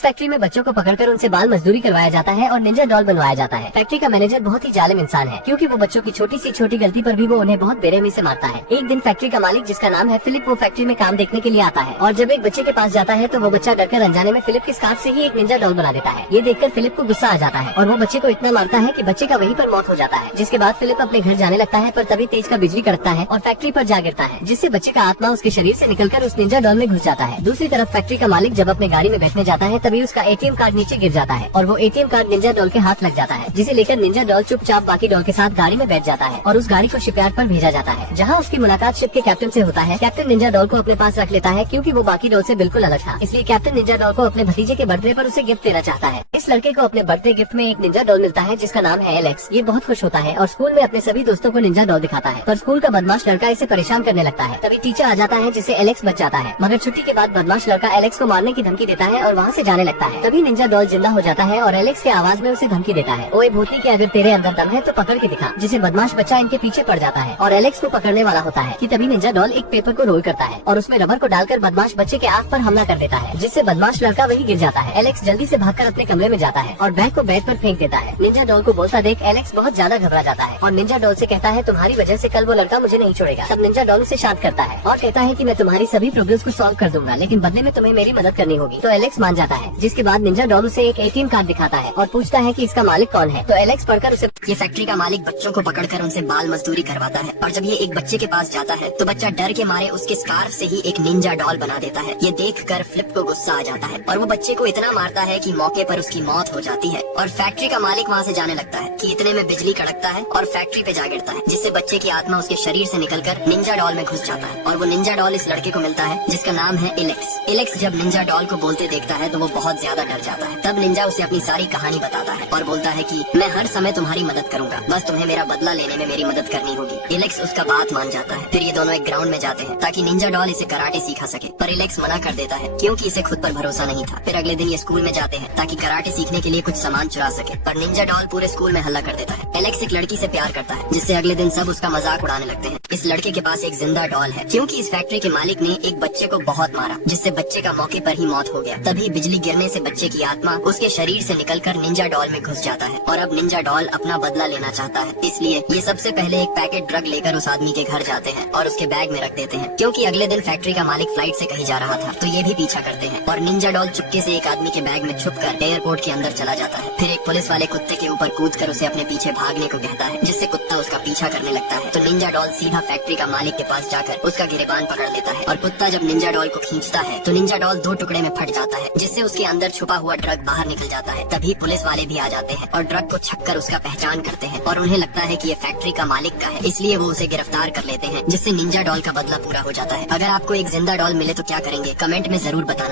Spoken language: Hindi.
इस फैक्ट्री में बच्चों को पकड़कर उनसे बाल मजदूरी करवाया जाता है और निंजा डॉल बनवाया जाता है। फैक्ट्री का मैनेजर बहुत ही जालिम इंसान है, क्योंकि वो बच्चों की छोटी सी छोटी गलती पर भी वो उन्हें बहुत बेरहमी से मारता है। एक दिन फैक्ट्री का मालिक, जिसका नाम है फिलिप, वो फैक्ट्री में काम देखने के लिए आता है और जब एक बच्चे के पास जाता है तो वो बच्चा डरकर अनजाने में फिलिप के स्कार्फ से ही एक निंजा डॉल बना देता है। ये देखकर फिलिप को गुस्सा आ जाता है और वो बच्चे को इतना मारता है कि बच्चे का वहीं पर मौत हो जाता है। जिसके बाद फिलिप अपने घर जाने लगता है, पर तभी तेज का बिजली कड़कता है और फैक्ट्री पर जा गिरता है, जिससे बच्चे का आत्मा उसके शरीर से निकलकर उस निंजा डॉल में घुस जाता है। दूसरी तरफ फैक्ट्री का मालिक जब अपने गाड़ी में बैठने जाता है तभी उसका एटीएम कार्ड नीचे गिर जाता है और वो एटीएम कार्ड निंजा डॉल के हाथ लग जाता है, जिसे लेकर निंजा डॉल चुपचाप बाकी डॉल के साथ गाड़ी में बैठ जाता है और उस गाड़ी को शिपयार्ड पर भेजा जाता है, जहाँ उसकी मुलाकात शिप के कैप्टन से होता है। कैप्टन निंजा डॉल को अपने पास रख लेता है, क्योंकि वो बाकी डॉल से बिल्कुल अलग था। इसलिए कैप्टन निंजा डॉल को अपने भतीजे के बर्थडे पर उसे गिफ्ट देना चाहता है। इस लड़के को अपने बर्थडे गिफ्ट में एक निंजा डॉल मिलता है, जिसका नाम है एलेक्स। ये बहुत खुश होता है और स्कूल में अपने सभी दोस्तों को निंजा डॉल दिखाता है, पर स्कूल का बदमाश लड़का इसे परेशान करने लगता है। तभी टीचर आ जाता है, जिससे एलेक्स बच जाता है, मगर छुट्टी के बाद बदमाश लड़का एलेक्स को मारने की धमकी देता है और वहाँ से जाने लगता है। तभी निंजा डॉल जिंदा हो जाता है और एलेक्स के आवाज में उसे धमकी देता है, ओए भूतनी के अगर तेरे अंदर दम है तो पकड़ के दिखा, जिसे बदमाश बच्चा इनके पीछे पड़ जाता है और एलेक्स को पकड़ने वाला होता है कि तभी निंजा डॉल एक पेपर को रोल करता है और उसमें रबर को डालकर बदमाश बच्चे के आंख पर हमला कर देता है, जिससे बदमाश लड़का वही गिर जाता है। एलेक्स जल्दी से भागकर अपने कमरे में जाता है और बैग को बेड पर फेंक देता है। निंजा डॉल को बोलता देख एलेक्स बहुत ज्यादा घबरा जाता है और निंजा डॉल से कहता है, तुम्हारी वजह से कल वो लड़का मुझे नहीं छोड़ेगा। तब निंजा डॉल उसे शांत करता है और कहता है कि मैं तुम्हारी सभी प्रॉब्लम्स को सॉल्व कर दूंगा, लेकिन बदले में तुम्हें मेरी मदद करनी होगी। तो एलेक्स मान जाता है, जिसके बाद निंजा डॉल उसे एक एटीएम कार्ड दिखाता है और पूछता है कि इसका मालिक कौन है। तो एलेक्स पढ़कर उसे, ये फैक्ट्री का मालिक बच्चों को पकड़कर उनसे बाल मजदूरी करवाता है और जब ये एक बच्चे के पास जाता है तो बच्चा डर के मारे उसके स्कार्फ से ही एक निंजा डॉल बना देता है। ये देखकर फ्लिप को गुस्सा आ जाता है और वो बच्चे को इतना मारता है कि मौके पर उसकी मौत हो जाती है और फैक्ट्री का मालिक वहाँ से जाने लगता है कि इतने में बिजली कड़कता है और फैक्ट्री पे जा गिरता है, जिससे बच्चे की आत्मा उसके शरीर से निकलकर निंजा डॉल में घुस जाता है और वो निंजा डॉल इस लड़के को मिलता है, जिसका नाम है एलेक्स। एलेक्स जब निंजा डॉल को बोलते देखता है तो वो बहुत ज्यादा डर जाता है। तब निंजा उसे अपनी सारी कहानी बताता है और बोलता है कि मैं हर समय तुम्हारी मदद करूंगा, बस तुम्हें मेरा बदला लेने में मेरी मदद करनी होगी। एलेक्स उसका बात मान जाता है। फिर ये दोनों एक ग्राउंड में जाते हैं ताकि निंजा डॉल इसे कराटे सिखा सके, पर एलेक्स मना कर देता है क्योंकि इसे खुद पर भरोसा नहीं था। फिर अगले दिन ये स्कूल में जाते हैं ताकि कराटे सीखने के लिए कुछ सामान चुरा सके, पर निंजा डॉल पूरे स्कूल में हल्ला कर देता है। एलेक्स एक लड़की से प्यार करता है, जिससे अगले दिन सब उसका मजाक उड़ाने लगते हैं। इस लड़के के पास एक जिंदा डॉल है, क्योंकि इस फैक्ट्री के मालिक ने एक बच्चे को बहुत मारा, जिससे बच्चे का मौके पर ही मौत हो गया। तभी बिजली गिरने से बच्चे की आत्मा उसके शरीर से निकलकर निंजा डॉल में घुस जाता है और अब निंजा डॉल अपना बदला लेना चाहता है। इसलिए ये सबसे पहले एक पैकेट ड्रग लेकर उस आदमी के घर जाते हैं और उसके बैग में रख देते हैं, क्योंकि अगले दिन फैक्ट्री का मालिक फ्लाइट से कहीं जा रहा था, तो ये भी पीछा करते हैं और निंजा डॉल चुपके से एक आदमी के बैग में छुपकर एयरपोर्ट के अंदर चला जाता है। फिर एक पुलिस वाले कुत्ते के ऊपर कूदकर उसे अपने पीछे भागने को कहता है, जिससे कुत्ता उसका पीछा करने लगता है। तो निंजा डॉल सीधा फैक्ट्री का मालिक के पास जाकर उसका गिरेबान पकड़ लेता है और कुत्ता जब निंजा डॉल को खींचता है तो निंजा डॉल दो टुकड़े में फट जाता है, जिससे उसके अंदर छुपा हुआ ड्रग बाहर निकल जाता है। तभी पुलिस वाले भी आ जाते हैं और ड्रग को छककर उसका पहचान करते हैं और उन्हें लगता है कि ये फैक्ट्री का मालिक का है, इसलिए वो उसे गिरफ्तार कर लेते हैं, जिससे निंजा डॉल का बदला पूरा हो जाता है। अगर आपको एक जिंदा डॉल मिले तो क्या करेंगे, कमेंट में जरूर बताना।